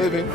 living.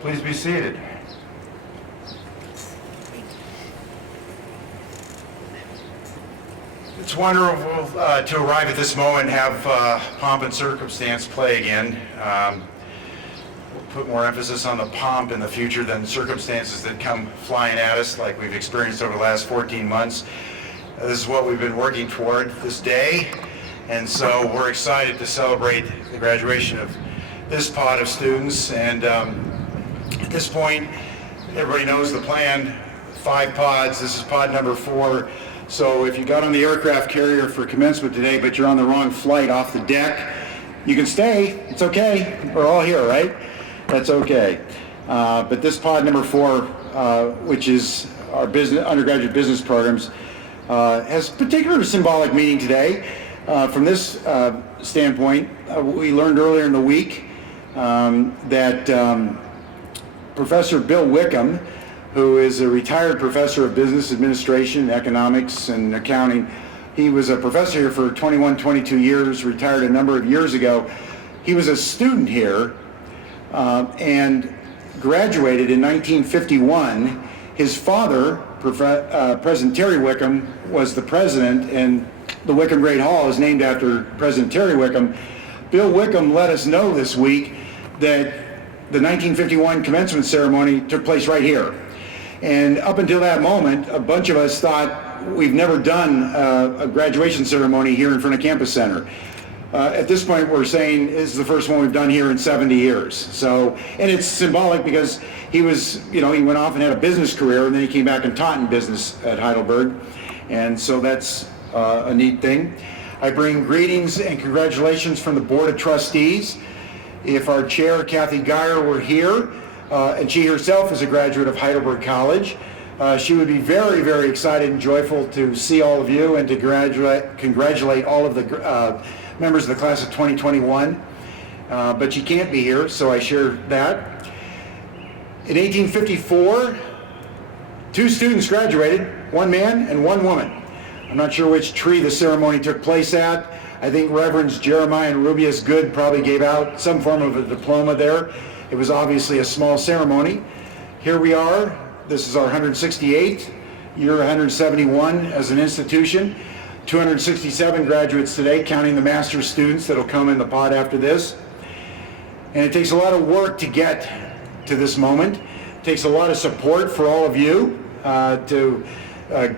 Please be seated. It's wonderful to arrive at this moment and have pomp and circumstance play again. We'll put more emphasis on the pomp in the future than circumstances that come flying at us like we've experienced over the last 14 months. This is what we've been working toward this day, and so we're excited to celebrate the graduation of this pod of students. And at this point, everybody knows the plan, 5 pods. This is pod number 4. So if you got on the aircraft carrier for commencement today, but you're on the wrong flight off the deck, you can stay. It's okay. We're all here, right? That's okay. But this pod number 4, which is our undergraduate business programs, has particular symbolic meaning today. From this standpoint, we learned earlier in the week that Professor Bill Wickham, who is a retired professor of business administration, economics, and accounting. He was a professor here for 21, 22 years, retired a number of years ago. He was a student here and graduated in 1951. His father, President Terry Wickham, was the president, and the Wickham Great Hall is named after President Terry Wickham. Bill Wickham let us know this week that the 1951 commencement ceremony took place right here. And up until that moment, a bunch of us thought we've never done a graduation ceremony here in front of Campus Center. At this point, we're saying this is the first one we've done here in 70 years. So, and it's symbolic because he was, he went off and had a business career, and then he came back and taught in business at Heidelberg. And so that's a neat thing. I bring greetings and congratulations from the Board of Trustees. If our chair, Kathy Geyer, were here, and she herself is a graduate of Heidelberg College, she would be very, very excited and joyful to see all of you and to congratulate all of the members of the class of 2021. But she can't be here, so I share that. In 1854, 2 students graduated, 1 man and 1 woman. I'm not sure which tree the ceremony took place at. I think Reverends Jeremiah and Rubius Good probably gave out some form of a diploma there. It was obviously a small ceremony. Here we are. This is our 168th, year 171 as an institution. 267 graduates today, counting the master's students that'll come in the pod after this. And it takes a lot of work to get to this moment. It takes a lot of support for all of you to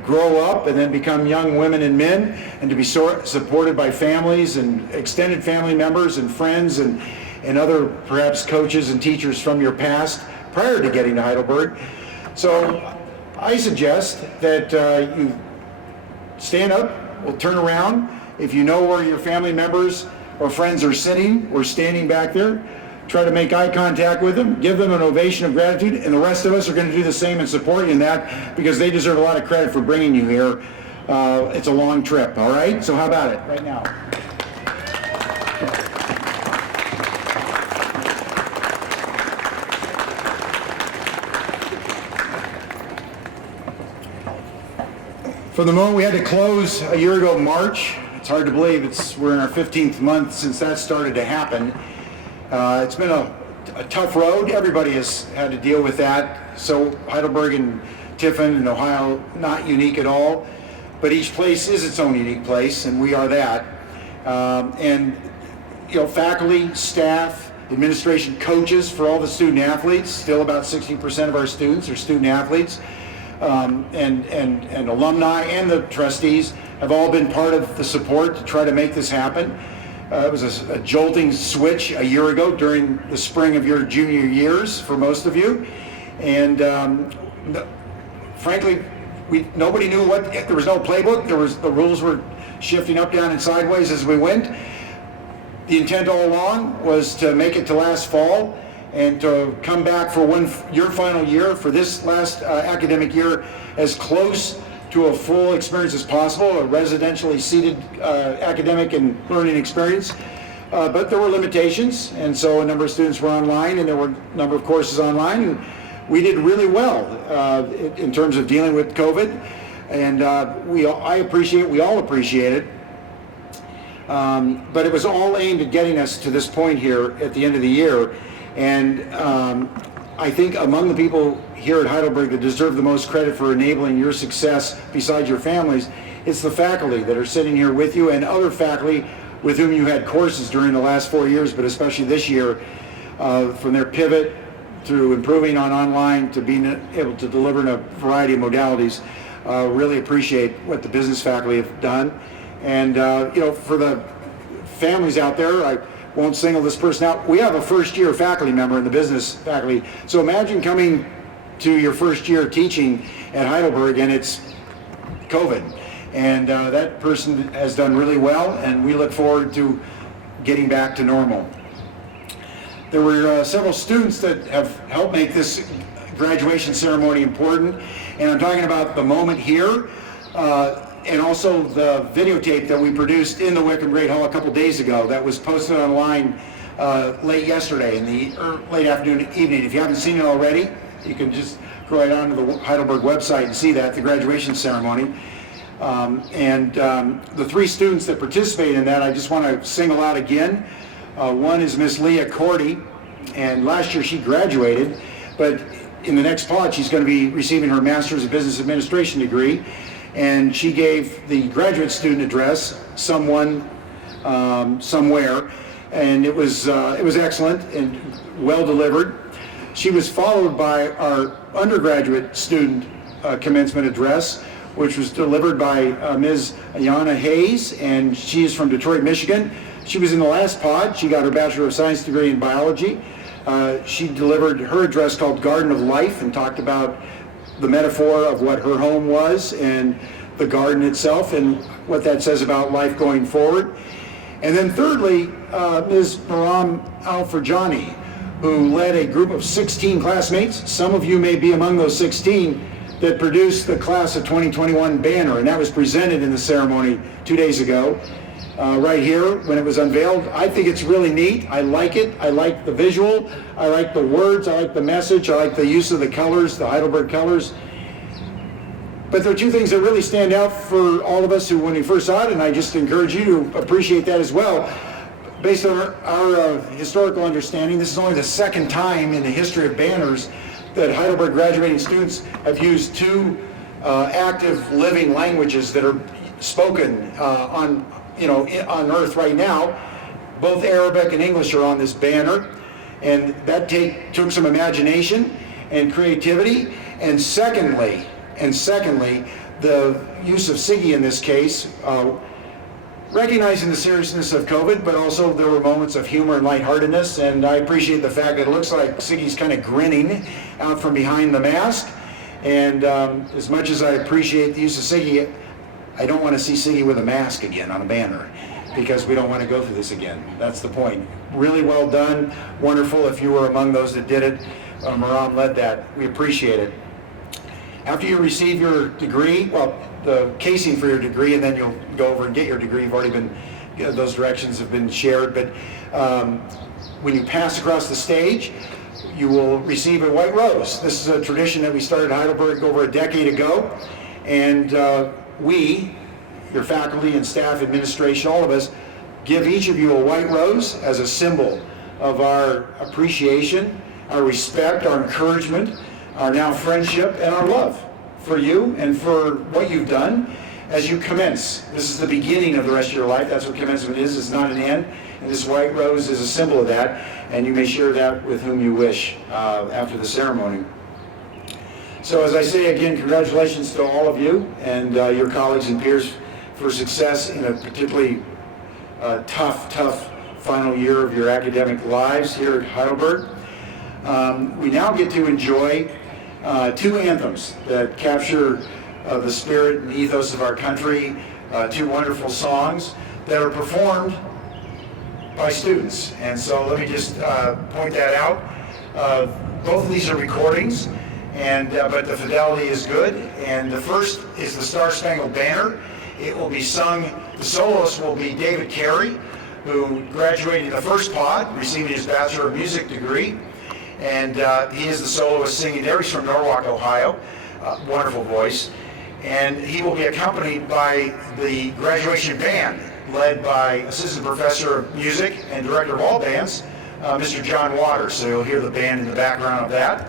grow up and then become young women and men, and to be supported by families and extended family members and friends and other perhaps coaches and teachers from your past prior to getting to Heidelberg. So I suggest that you stand up, we'll turn around. If you know where your family members or friends are sitting or standing back there, try to make eye contact with them, give them an ovation of gratitude, and the rest of us are going to do the same and support you in that, because they deserve a lot of credit for bringing you here. It's a long trip, all right? So how about it right now? From the moment we had to close a year ago, March, it's hard to believe we're in our 15th month since that started to happen. It's been a tough road. Everybody has had to deal with that. So Heidelberg in Tiffin and Ohio, not unique at all, but each place is its own unique place, and we are that. And faculty, staff, administration, coaches for all the student athletes. Still about 60% of our students are student athletes, and alumni and the trustees have all been part of the support to try to make this happen. It was a jolting switch a year ago during the spring of your junior years for most of you, and frankly, nobody knew there was no playbook. The rules were shifting up, down, and sideways as we went. The intent all along was to make it to last fall and to come back for your final year, for this last academic year, as close to a full experience as possible, a residentially seated academic and learning experience. But there were limitations, and so a number of students were online, and there were a number of courses online, and we did really well in terms of dealing with COVID, and we all appreciate it. But it was all aimed at getting us to this point here at the end of the year, and I think among the people here at Heidelberg that deserve the most credit for enabling your success besides your families, it's the faculty that are sitting here with you and other faculty with whom you had courses during the last 4 years, but especially this year, from their pivot through improving on online to being able to deliver in a variety of modalities. Really appreciate what the business faculty have done. And for the families out there, I won't single this person out. We have a first-year faculty member in the business faculty. So imagine coming to your first year teaching at Heidelberg and it's COVID. And that person has done really well, and we look forward to getting back to normal. There were several students that have helped make this graduation ceremony important, and I'm talking about the moment here, and also the videotape that we produced in the Wickham Great Hall a couple days ago that was posted online late yesterday in the late afternoon, evening. If you haven't seen it already, you can just go right onto the Heidelberg website and see that, the graduation ceremony. The three students that participated in that, I just want to single out again. One is Miss Leah Cordy, and last year she graduated, but in the next pod she's going to be receiving her Master's of Business Administration degree, and she gave the graduate student address, somewhere, and it was excellent and well delivered. She was followed by our undergraduate student commencement address, which was delivered by Ms. Ayanna Hayes, and she is from Detroit, Michigan. She was in the last pod. She got her Bachelor of Science degree in biology. She delivered her address called Garden of Life and talked about the metaphor of what her home was and the garden itself and what that says about life going forward. And then thirdly, Ms. Maram Al-Farjani, who led a group of 16 classmates. Some of you may be among those 16 that produced the class of 2021 banner, and that was presented in the ceremony 2 days ago. Right here when it was unveiled. I think it's really neat. I like it. I like the visual. I like the words. I like the message. I like the use of the colors, the Heidelberg colors. But there are two things that really stand out for all of us who, when we first saw it, and I just encourage you to appreciate that as well. Based on our historical understanding, this is only the second time in the history of banners that Heidelberg graduating students have used two active living languages that are spoken on Earth right now. Both Arabic and English are on this banner, and that took some imagination and creativity. And secondly, the use of Siggy in this case, recognizing the seriousness of COVID, but also there were moments of humor and lightheartedness, and I appreciate the fact that it looks like Siggy's kind of grinning out from behind the mask. And as much as I appreciate the use of Siggy, I don't want to see Siggy with a mask again on a banner, because we don't want to go through this again. That's the point. Really well done. Wonderful if you were among those that did it. Maram led that. We appreciate it. After you receive your degree, well, the casing for your degree, and then you'll go over and get your degree. You've already been, those directions have been shared, but when you pass across the stage, you will receive a white rose. This is a tradition that we started at Heidelberg over a decade ago, and we, your faculty and staff, administration, all of us, give each of you a white rose as a symbol of our appreciation, our respect, our encouragement, our now friendship, and our love for you and for what you've done as you commence. This is the beginning of the rest of your life. That's what commencement is. It's not an end. And this white rose is a symbol of that. And you may share that with whom you wish after the ceremony. So as I say again, congratulations to all of you and your colleagues and peers for success in a particularly tough final year of your academic lives here at Heidelberg. We now get to enjoy two anthems that capture the spirit and ethos of our country, two wonderful songs that are performed by students. And so let me just point that out. Both of these are recordings, but the fidelity is good. And the first is the Star-Spangled Banner. It will be sung, the soloist will be David Carey, who graduated in the first pod, receiving his Bachelor of Music degree. And he is the soloist singing there. He's from Norwalk, Ohio. Wonderful voice. And he will be accompanied by the graduation band, led by Assistant Professor of Music and Director of all bands, Mr. John Waters. So you'll hear the band in the background of that.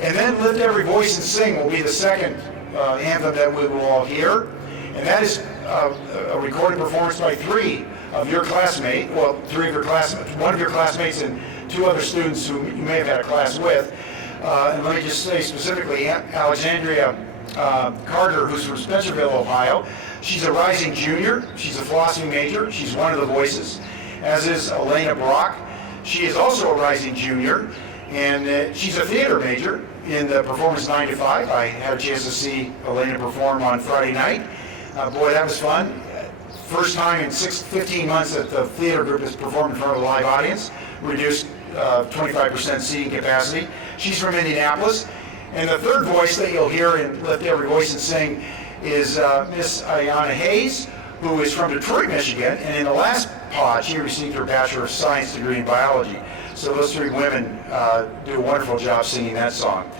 And then Lift Every Voice and Sing will be the second anthem that we will all hear. And that is a recorded performance by three of your classmates, one of your classmates and two other students who you may have had a class with. And let me just say specifically, Alexandria Carter, who's from Spencerville, Ohio. She's a rising junior. She's a philosophy major. She's one of the voices, as is Elena Brock. She is also a rising junior, and she's a theater major in the performance 9 to 5. I had a chance to see Elena perform on Friday night. Boy, that was fun. First time in 15 months that the theater group has performed in front of a live audience, reduced 25% seating capacity. She's from Indianapolis. And the third voice that you'll hear in Lift Every Voice and Sing is Miss Ayanna Hayes, who is from Detroit, Michigan. And in the last pod, she received her Bachelor of Science degree in biology. So those three women do a wonderful job singing that song.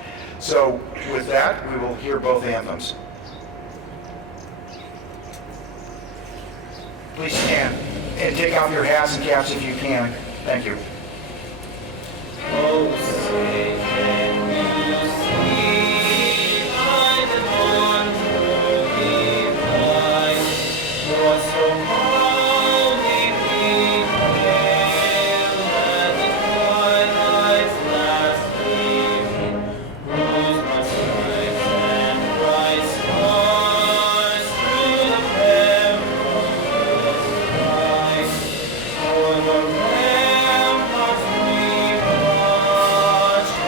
So with that, we will hear both anthems. Please stand and take off your hats and caps if you can. Thank you. Oh, say can you see by the dawn early light, was so calmly pale at the twilight's last gleaming, rose my stripes and bright stars through the perilous night, o'er the ramparts we watched.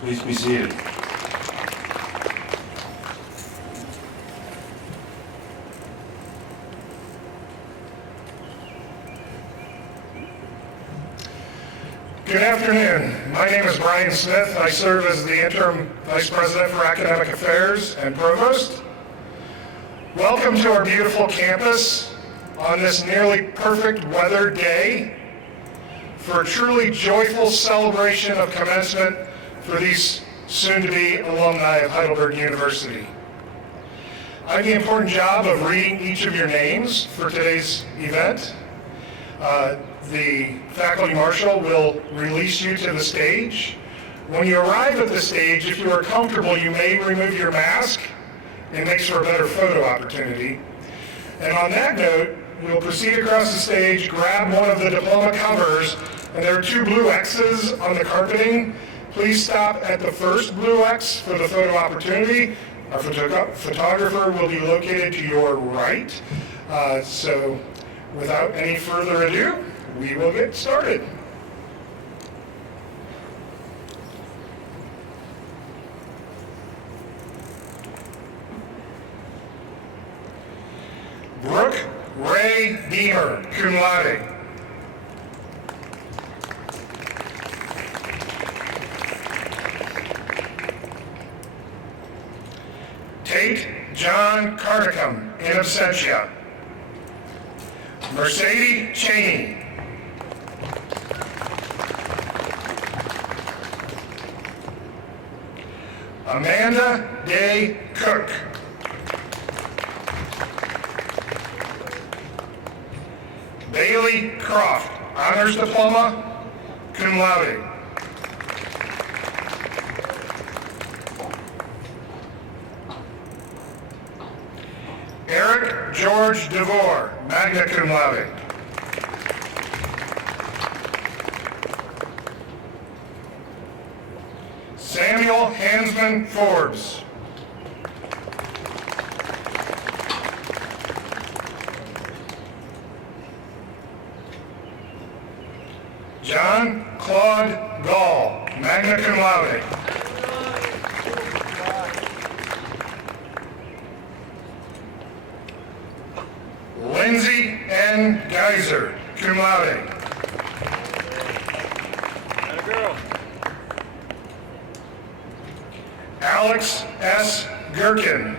Please be seated. Good afternoon. My name is Brian Smith. I serve as the Interim Vice President for Academic Affairs and Provost. Welcome to our beautiful campus on this nearly perfect weather day for a truly joyful celebration of commencement for these soon-to-be alumni of Heidelberg University. I have the important job of reading each of your names for today's event. The faculty marshal will release you to the stage. When you arrive at the stage, if you are comfortable, you may remove your mask. It makes for a better photo opportunity. And on that note, we'll proceed across the stage, grab one of the diploma covers, and there are 2 blue X's on the carpeting. Please stop at the first blue X for the photo opportunity. Our photographer will be located to your right. So without any further ado, we will get started. Brooke Ray Beamer, cum laude. Tate John Carnicum, in absentia. Mercedes Cheney. Amanda Day Cook. Bailey Croft, honors diploma, cum laude. Eric George DeVore, magna cum laude. Samuel Hansman Forbes. John Claude Gall, magna cum laude. Lindsay N. Geiser, cum laude. Alex S. Gherkin.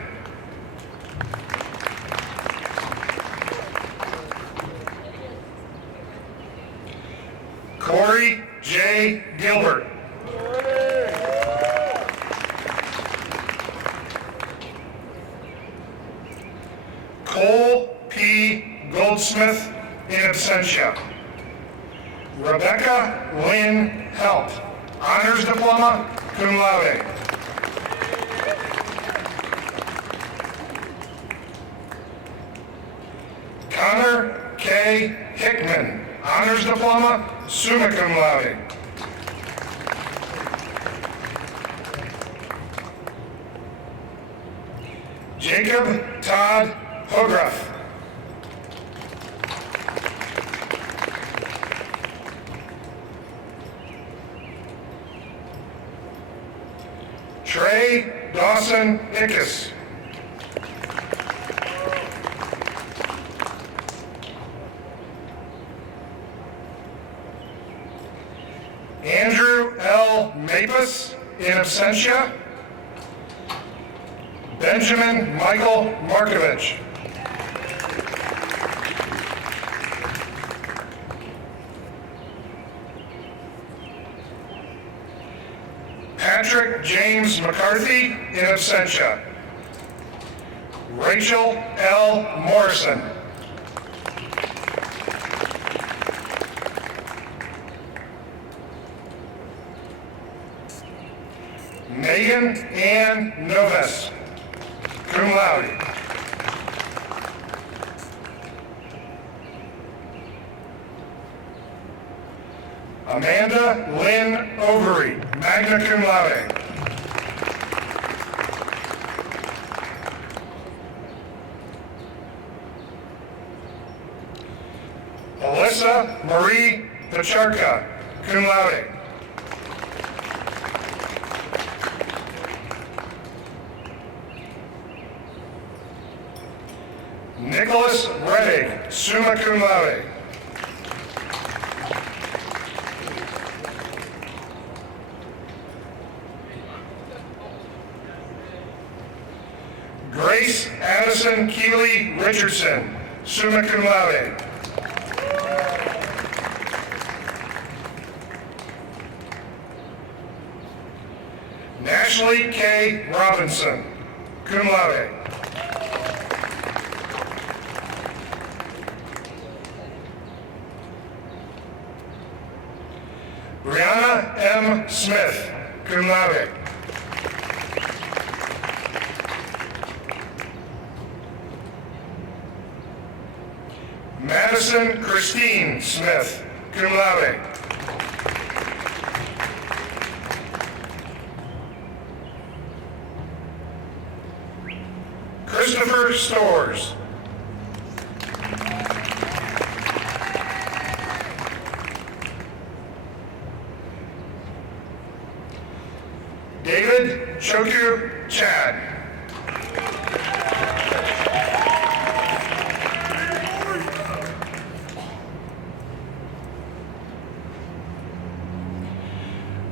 Cordy J. Gilbert. Cole P. Goldsmith, in absentia. Rebecca Lynn Helt, honors diploma, cum laude. Connor K. Hickman, honors diploma, summa cum laude. Jacob Todd Hogarth. Trey Dawson Ickes. Andrew L. Mapus, in absentia. Benjamin Michael Markovich. Patrick James McCarthy, in absentia. Rachel L. Morrison. Megan Ann Novus, cum laude. Amanda Lynn Overy, magna cum laude. Alyssa Marie Pacharka, cum laude. Nicholas Rettig, summa cum laude. Grace Addison Keeley Richardson, summa cum laude. Ashley K. Robinson, cum laude. Brianna M. Smith, cum laude. Madison Christine Smith, cum laude. Christopher Stores. David Choku Chad.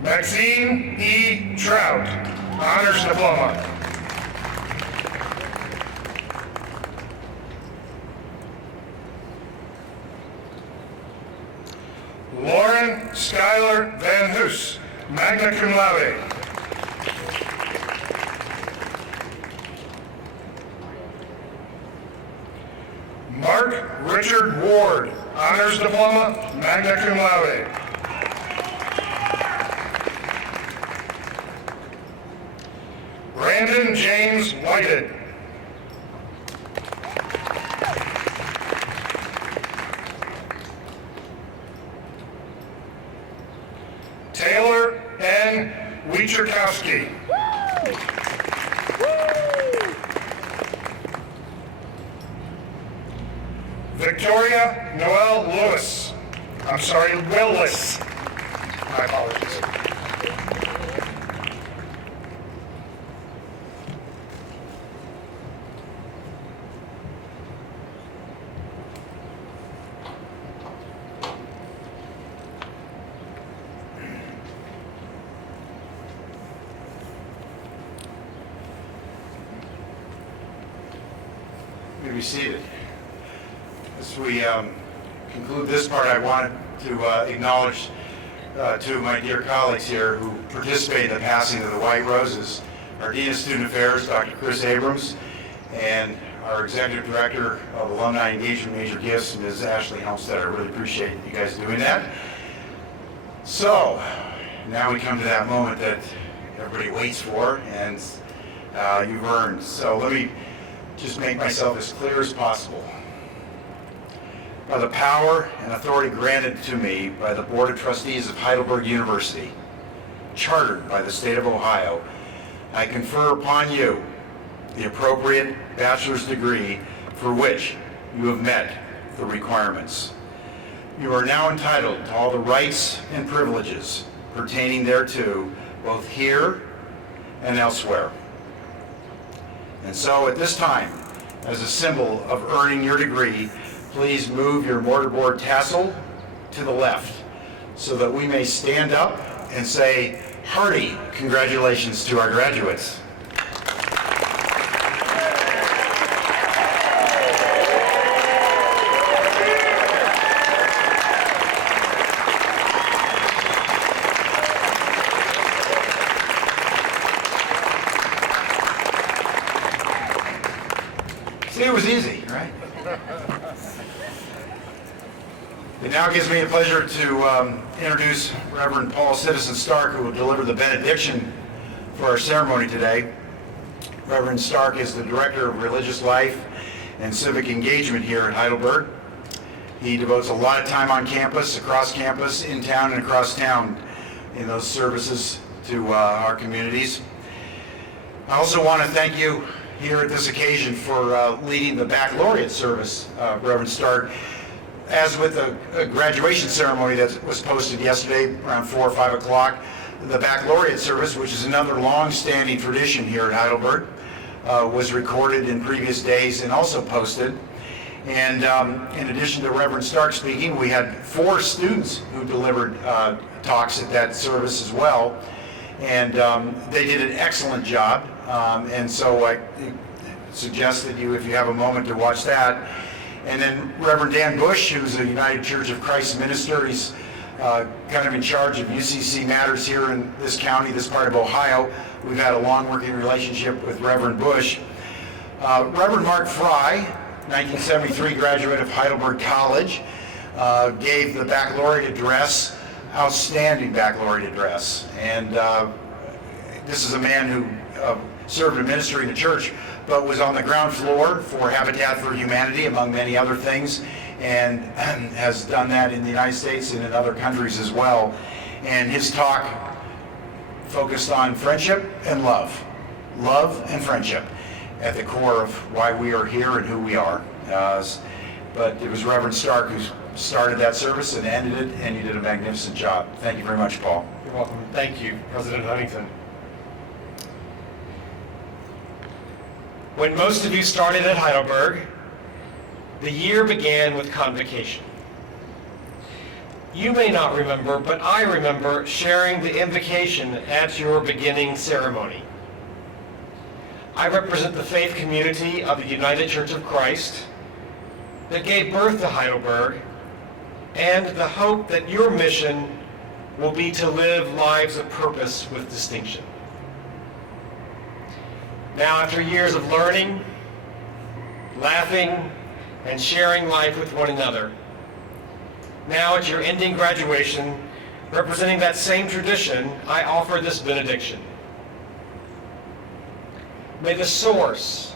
Maxine E. Trout, Honors Diploma. Lauren Skylar Van Hoos, magna cum laude. Mark Richard Ward, Honors Diploma, magna cum laude. Brandon James Whited. Taylor N. Wiecherkowski. Victoria Noel Lewis. I'm sorry, Willis. My apologies. You may be seated. As we conclude this part, I wanted to acknowledge two of my dear colleagues here who participated in the passing of the White Roses, our Dean of Student Affairs, Dr. Chris Abrams, and our Executive Director of Alumni Engagement Major Gifts, Ms. Ashley Helmstead. I really appreciate you guys doing that. So, now we come to that moment that everybody waits for and you've earned. So let me just make myself as clear as possible. By the power and authority granted to me by the Board of Trustees of Heidelberg University, chartered by the state of Ohio, I confer upon you the appropriate bachelor's degree for which you have met the requirements. You are now entitled to all the rights and privileges pertaining thereto, both here and elsewhere. And so at this time, as a symbol of earning your degree, please move your mortarboard tassel to the left so that we may stand up and say hearty congratulations to our graduates. See, it was easy, right? It now gives me the pleasure to introduce Reverend Paul Citizen Stark, who will deliver the benediction for our ceremony today. Reverend Stark is the Director of Religious Life and Civic Engagement here at Heidelberg. He devotes a lot of time on campus, across campus, in town, and across town in those services to our communities. I also want to thank you here at this occasion for leading the baccalaureate service, Reverend Stark. As with the graduation ceremony that was posted yesterday around 4 or 5 o'clock, the baccalaureate service, which is another long-standing tradition here at Heidelberg, was recorded in previous days and also posted. And in addition to Reverend Stark speaking, we had 4 students who delivered talks at that service as well. And they did an excellent job. And so I suggest that if you have a moment to watch that. And then Reverend Dan Bush, who's a United Church of Christ minister, he's kind of in charge of UCC matters here in this county, this part of Ohio. We've had a long working relationship with Reverend Bush. Reverend Mark Frye, 1973 graduate of Heidelberg College, gave the baccalaureate address, outstanding baccalaureate address. And this is a man who served in ministry in the church, but was on the ground floor for Habitat for Humanity, among many other things, and has done that in the United States and in other countries as well. And his talk focused on friendship and love and friendship at the core of why we are here and who we are. But it was Reverend Stark who started that service and ended it, and you did a magnificent job. Thank you very much, Paul. You're welcome. Thank you, President Huntington. When most of you started at Heidelberg, the year began with convocation. You may not remember, but I remember sharing the invocation at your beginning ceremony. I represent the faith community of the United Church of Christ that gave birth to Heidelberg and the hope that your mission will be to live lives of purpose with distinction. Now, after years of learning, laughing, and sharing life with one another, now at your ending graduation, representing that same tradition, I offer this benediction. May the source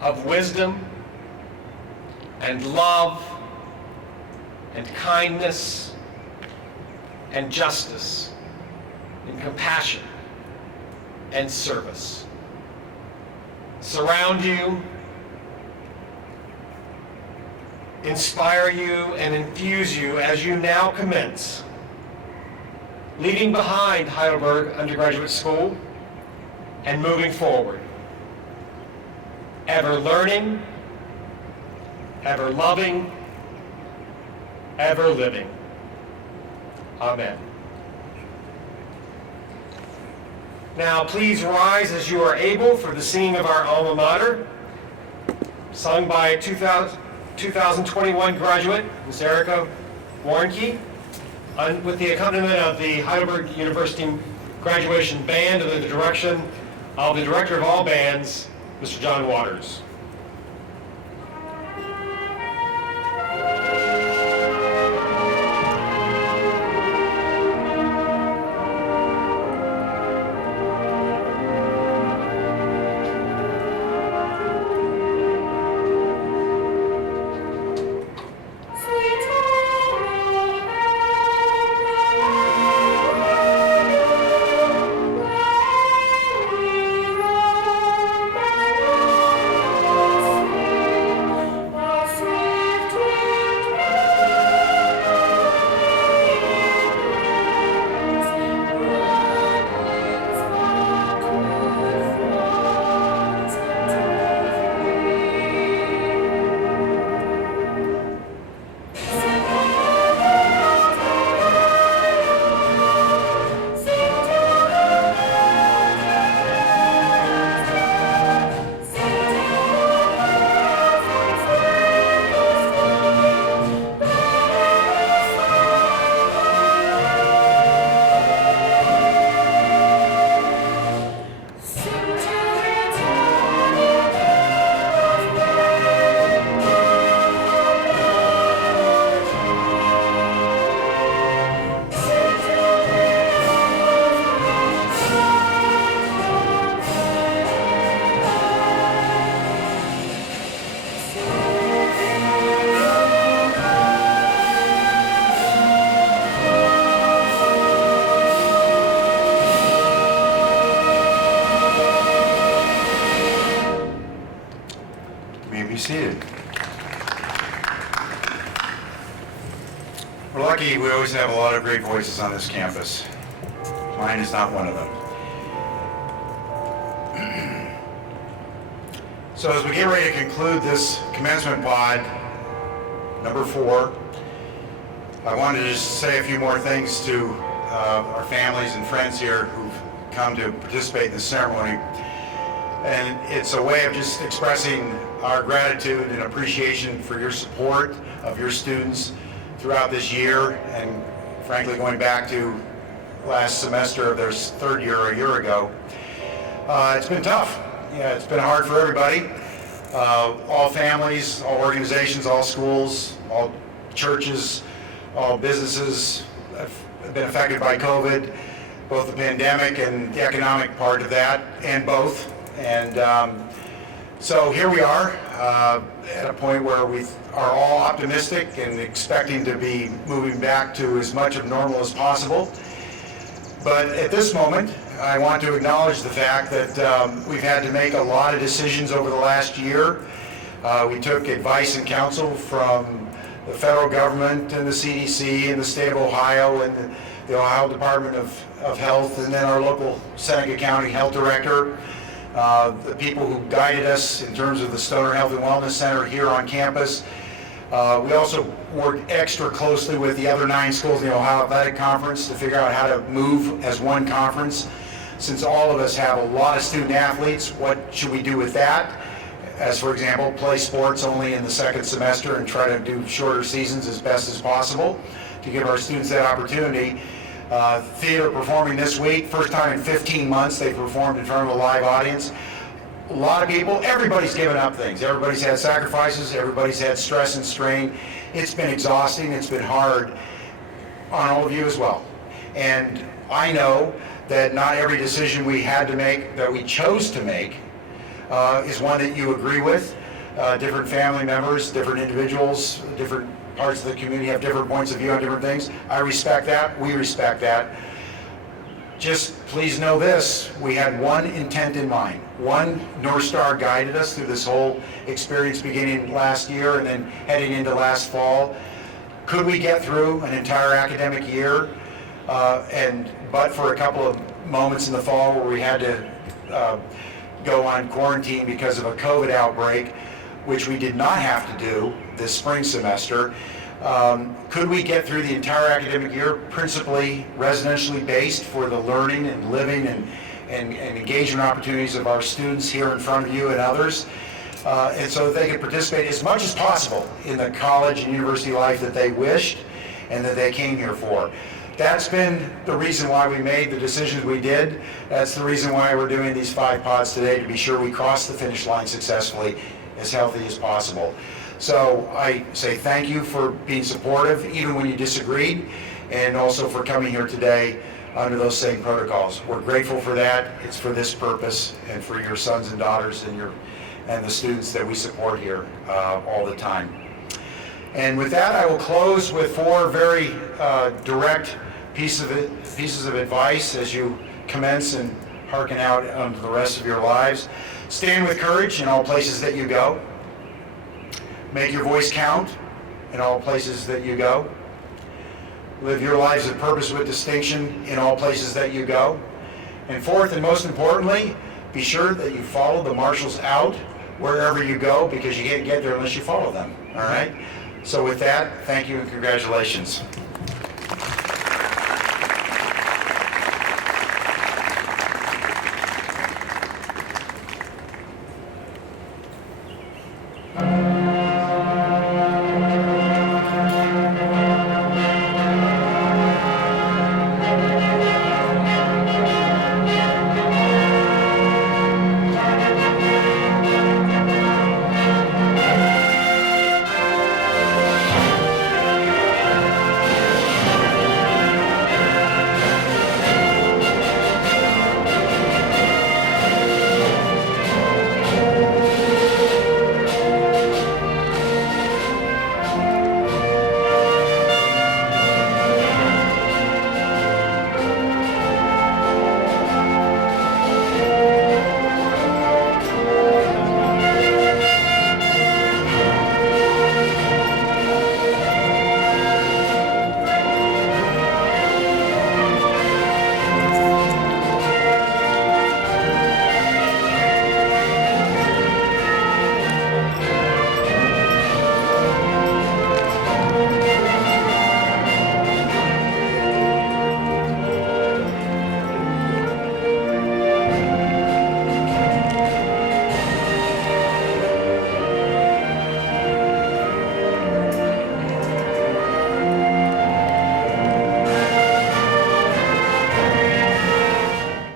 of wisdom and love and kindness and justice and compassion and service surround you, inspire you, and infuse you as you now commence, leaving behind Heidelberg Undergraduate School and moving forward, ever learning, ever loving, ever living. Amen. Now please rise as you are able for the singing of our alma mater, sung by 2021 graduate, Ms. Erica Warnke, with the accompaniment of the Heidelberg University Graduation Band under the direction of the Director of all bands, Mr. John Waters. We're lucky we always have a lot of great voices on this campus. Mine is not one of them. So as we get ready to conclude this commencement pod, Number 4, I wanted to just say a few more things to our families and friends here who've come to participate in the ceremony. And it's a way of just expressing our gratitude and appreciation for your support of your students throughout this year, and frankly going back to last semester of their 3rd year a year ago. It's been tough. Yeah, it's been hard for everybody. All families, all organizations, all schools, all churches, all businesses have been affected by COVID, both the pandemic and the economic part of that, and both. And so here we are at a point where we are all optimistic and expecting to be moving back to as much of normal as possible. But at this moment, I want to acknowledge the fact that we've had to make a lot of decisions over the last year. We took advice and counsel from the federal government and the CDC and the state of Ohio and the Ohio Department of Health, and then our local Seneca County Health Director, the people who guided us in terms of the Stoner Health and Wellness Center here on campus. We also worked extra closely with the other 9 schools in the Ohio Athletic Conference to figure out how to move as one conference. Since all of us have a lot of student athletes, what should we do with that? As for example, play sports only in the 2nd semester and try to do shorter seasons as best as possible to give our students that opportunity. Theater performing this week, first time in 15 months they performed in front of a live audience. A lot of people, everybody's given up things. Everybody's had sacrifices, everybody's had stress and strain. It's been exhausting, it's been hard on all of you as well. And I know that not every decision we had to make, that we chose to make, is one that you agree with. Different family members, different individuals, different parts of the community have different points of view on different things. I respect that, we respect that. Just please know this, we had one intent in mind. One North Star guided us through this whole experience beginning last year and then heading into last fall. Could we get through an entire academic year? But for a couple of moments in the fall where we had to go on quarantine because of a COVID outbreak, which we did not have to do this spring semester. Could we get through the entire academic year principally residentially based for the learning and living and engagement opportunities of our students here in front of you and others, and so that they could participate as much as possible in the college and university life that they wished and that they came here for. That's been the reason why we made the decisions we did. That's the reason why we're doing these 5 pods today, to be sure we cross the finish line successfully, as healthy as possible. So I say thank you for being supportive, even when you disagreed, and also for coming here today under those same protocols. We're grateful for that. It's for this purpose and for your sons and daughters and the students that we support here all the time. And with that, I will close with 4 very direct pieces of advice as you commence and hearken out onto the rest of your lives. Stand with courage in all places that you go. Make your voice count in all places that you go. Live your lives of purpose with distinction in all places that you go. And 4th, and most importantly, be sure that you follow the marshals out wherever you go, because you can't get there unless you follow them. All right? So with that, thank you and congratulations.